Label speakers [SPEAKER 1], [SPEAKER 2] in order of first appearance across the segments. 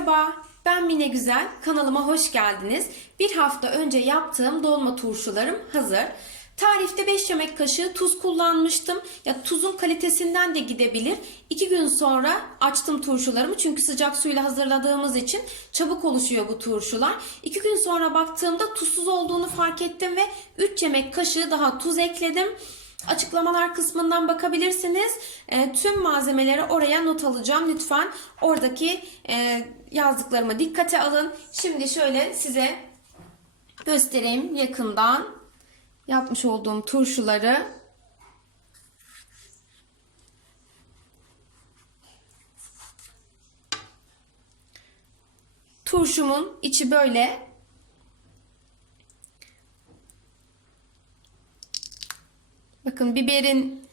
[SPEAKER 1] Merhaba, ben Mine Güzel. Kanalıma hoş geldiniz. Bir hafta önce yaptığım dolma turşularım hazır. Tarifte 5 yemek kaşığı tuz kullanmıştım. Ya tuzun kalitesinden de gidebilir. 2 gün sonra açtım turşularımı çünkü sıcak suyla hazırladığımız için çabuk oluşuyor bu turşular. 2 gün sonra baktığımda tuzsuz olduğunu fark ettim ve 3 yemek kaşığı daha tuz ekledim. Açıklamalar kısmından bakabilirsiniz. E, tüm malzemeleri oraya not alacağım. Lütfen oradaki e, yazdıklarıma dikkate alın. Şimdi şöyle size göstereyim yakından yapmış olduğum turşuları. Turşumun içi böyle Bakın biberin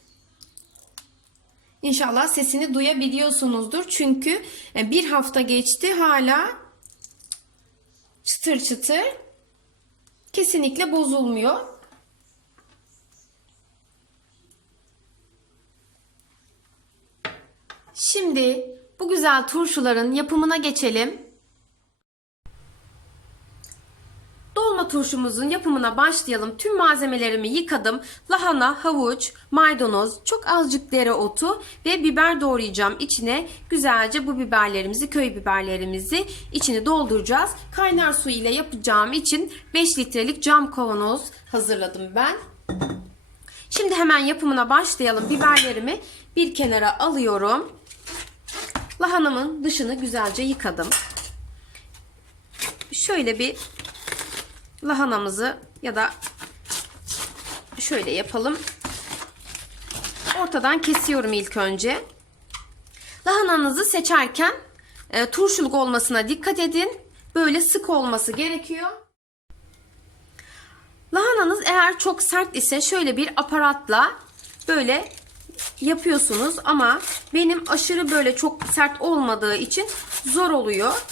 [SPEAKER 1] inşallah sesini duyabiliyorsunuzdur. Çünkü e, bir hafta geçti hala çıtır çıtır kesinlikle bozulmuyor. Şimdi bu güzel turşuların yapımına geçelim. Turşumuzun yapımına başlayalım. Tüm malzemelerimi yıkadım. Lahana, havuç, maydanoz, çok azıcık dereotu ve biber doğrayacağım. İçine güzelce bu biberlerimizi, köy biberlerimizi içini dolduracağız. Kaynar su ile yapacağım için 5 litrelik cam kavanoz hazırladım ben. Şimdi hemen yapımına başlayalım. Biberlerimi bir kenara alıyorum. Lahanamın dışını güzelce yıkadım. Şöyle bir lahanamızı ya da şöyle yapalım. Ortadan kesiyorum ilk önce. Lahananızı seçerken e, turşuluk olmasına dikkat edin. Böyle sık olması gerekiyor. Lahananız eğer çok sert ise şöyle bir aparatla böyle yapıyorsunuz ama benim aşırı böyle çok sert olmadığı için zor oluyor.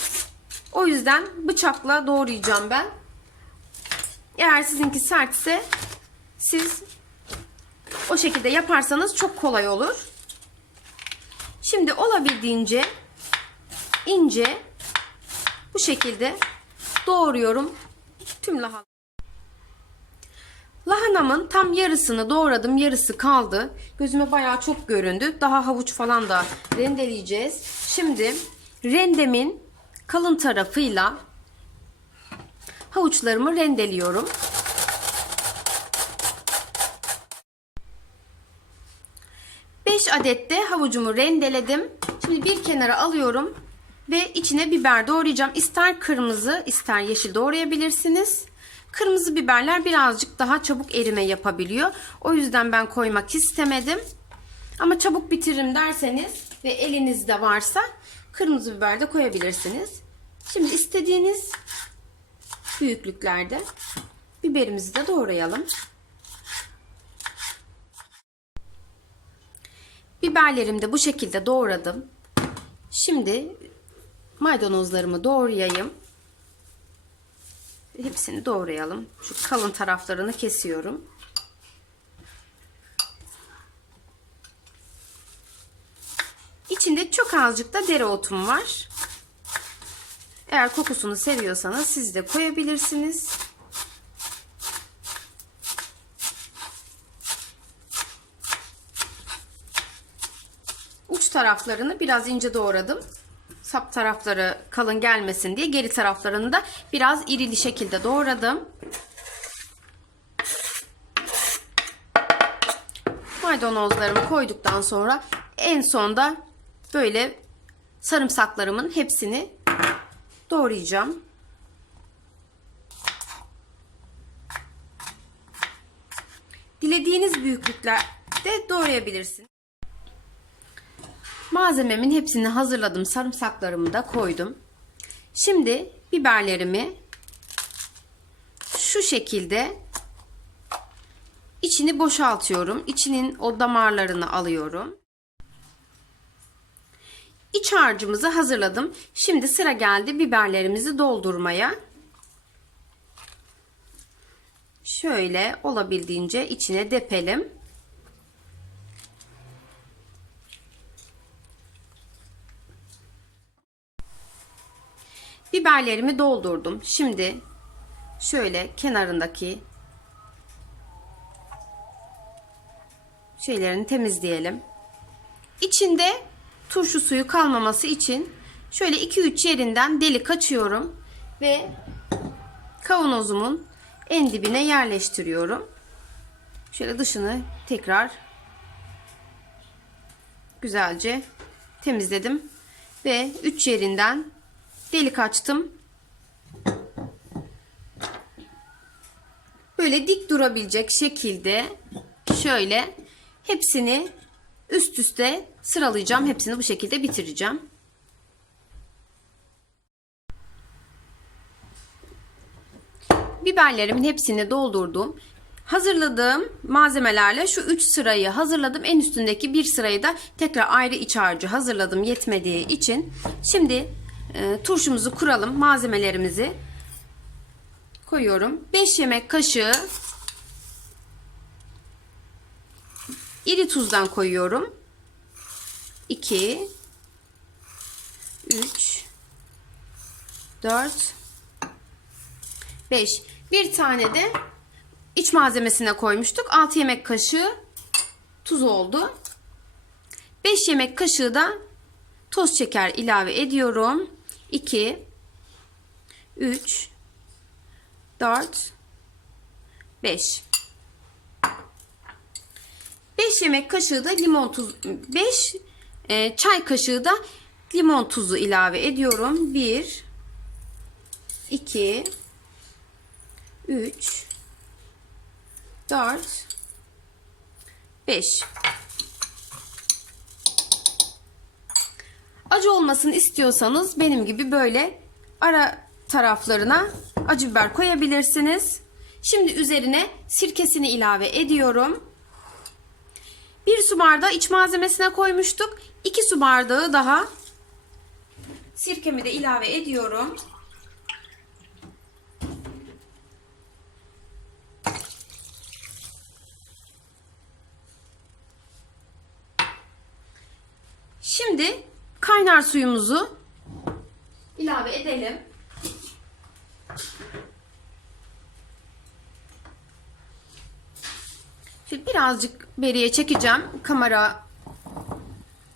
[SPEAKER 1] O yüzden bıçakla doğrayacağım ben. Eğer sizinki sertse siz o şekilde yaparsanız çok kolay olur. Şimdi olabildiğince ince bu şekilde doğruyorum tüm lahana. Lahanamın tam yarısını doğradım. Yarısı kaldı. Gözüme bayağı çok göründü. Daha havuç falan da rendeleyeceğiz. Şimdi rendemin kalın tarafıyla havuçlarımı rendeliyorum. Beş adet de havucumu rendeledim. Şimdi bir kenara alıyorum ve içine biber doğrayacağım. İster kırmızı ister yeşil doğrayabilirsiniz. Kırmızı biberler birazcık daha çabuk erime yapabiliyor. O yüzden ben koymak istemedim. Ama çabuk bitiririm derseniz ve elinizde varsa kırmızı biber de koyabilirsiniz. Şimdi istediğiniz büyüklüklerde biberimizi de doğrayalım. Biberlerimi de bu şekilde doğradım. Şimdi maydanozlarımı doğrayayım. Hepsini doğrayalım. Şu kalın taraflarını kesiyorum. İçinde çok azıcık da dereotum var. Eğer kokusunu seviyorsanız siz de koyabilirsiniz. Uç taraflarını biraz ince doğradım. Sap tarafları kalın gelmesin diye geri taraflarını da biraz irili şekilde doğradım. Maydanozlarımı koyduktan sonra en sonda böyle sarımsaklarımın hepsini doğrayacağım. Dilediğiniz büyüklüklerde doğrayabilirsiniz. Malzememin hepsini hazırladım. Sarımsaklarımı da koydum. Şimdi biberlerimi şu şekilde içini boşaltıyorum. İçinin o damarlarını alıyorum. İç harcımızı hazırladım. Şimdi sıra geldi biberlerimizi doldurmaya. Şöyle olabildiğince içine depelim. Biberlerimi doldurdum. Şimdi şöyle kenarındaki şeylerini temizleyelim. İçinde turşu suyu kalmaması için şöyle 2-3 yerinden delik açıyorum ve kavanozumun en dibine yerleştiriyorum. Şöyle dışını tekrar güzelce temizledim ve 3 yerinden delik açtım. Böyle dik durabilecek şekilde şöyle hepsini üst üste sıralayacağım. Hepsini bu şekilde bitireceğim. Biberlerimin hepsini doldurdum. Hazırladığım malzemelerle şu 3 sırayı hazırladım. En üstündeki bir sırayı da tekrar ayrı iç harcı hazırladım yetmediği için. Şimdi e, turşumuzu kuralım. Malzemelerimizi koyuyorum. 5 yemek kaşığı iri tuzdan koyuyorum. 2 3 4 5 bir tane de iç malzemesine koymuştuk. 6 yemek kaşığı tuz oldu. 5 yemek kaşığı da toz şeker ilave ediyorum. 2 3 4 5 5 yemek kaşığı da limon tuzu 5 e, çay kaşığı da limon tuzu ilave ediyorum. 1 2 3 4 5 Acı olmasını istiyorsanız benim gibi böyle ara taraflarına acı biber koyabilirsiniz. Şimdi üzerine sirkesini ilave ediyorum. Bir su bardağı iç malzemesine koymuştuk. 2 su bardağı daha sirkemi de ilave ediyorum. Şimdi kaynar suyumuzu ilave edelim. Şimdi birazcık beriye çekeceğim. Kamera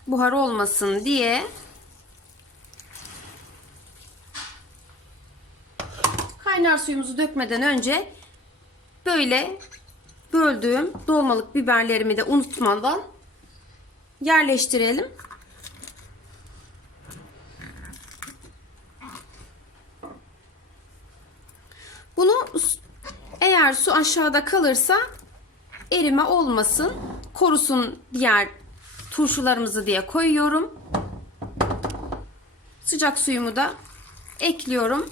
[SPEAKER 1] buhar olmasın diye. Kaynar suyumuzu dökmeden önce böyle böldüğüm dolmalık biberlerimi de unutmadan yerleştirelim. Bunu eğer su aşağıda kalırsa erime olmasın, korusun diğer turşularımızı diye koyuyorum. Sıcak suyumu da ekliyorum.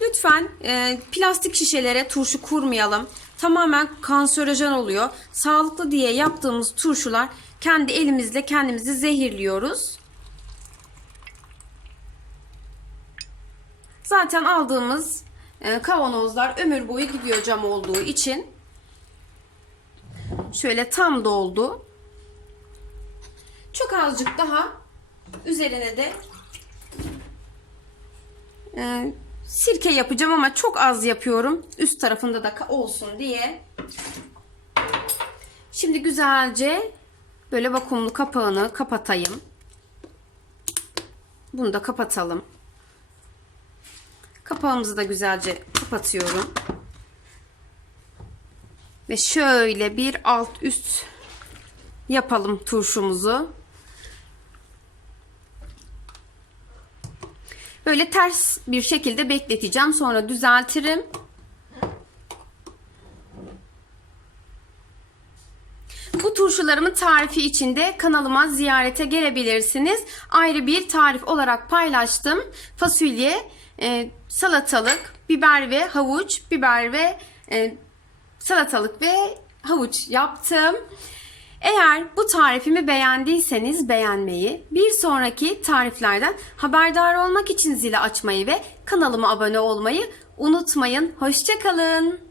[SPEAKER 1] Lütfen e, plastik şişelere turşu kurmayalım. Tamamen kanserojen oluyor. Sağlıklı diye yaptığımız turşular kendi elimizle kendimizi zehirliyoruz. Zaten aldığımız kavanozlar ömür boyu gidiyor cam olduğu için. Şöyle tam doldu. Çok azıcık daha üzerine de e, sirke yapacağım ama çok az yapıyorum. Üst tarafında da olsun diye. Şimdi güzelce böyle vakumlu kapağını kapatayım. Bunu da kapatalım. Kapağımızı da güzelce kapatıyorum. Ve şöyle bir alt üst yapalım turşumuzu. Böyle ters bir şekilde bekleteceğim. Sonra düzeltirim. Bu turşularımın tarifi içinde kanalıma ziyarete gelebilirsiniz. Ayrı bir tarif olarak paylaştım. Fasulye, e, salatalık, biber ve havuç, biber ve e, salatalık ve havuç yaptım. Eğer bu tarifimi beğendiyseniz beğenmeyi, bir sonraki tariflerden haberdar olmak için zili açmayı ve kanalıma abone olmayı unutmayın. Hoşçakalın.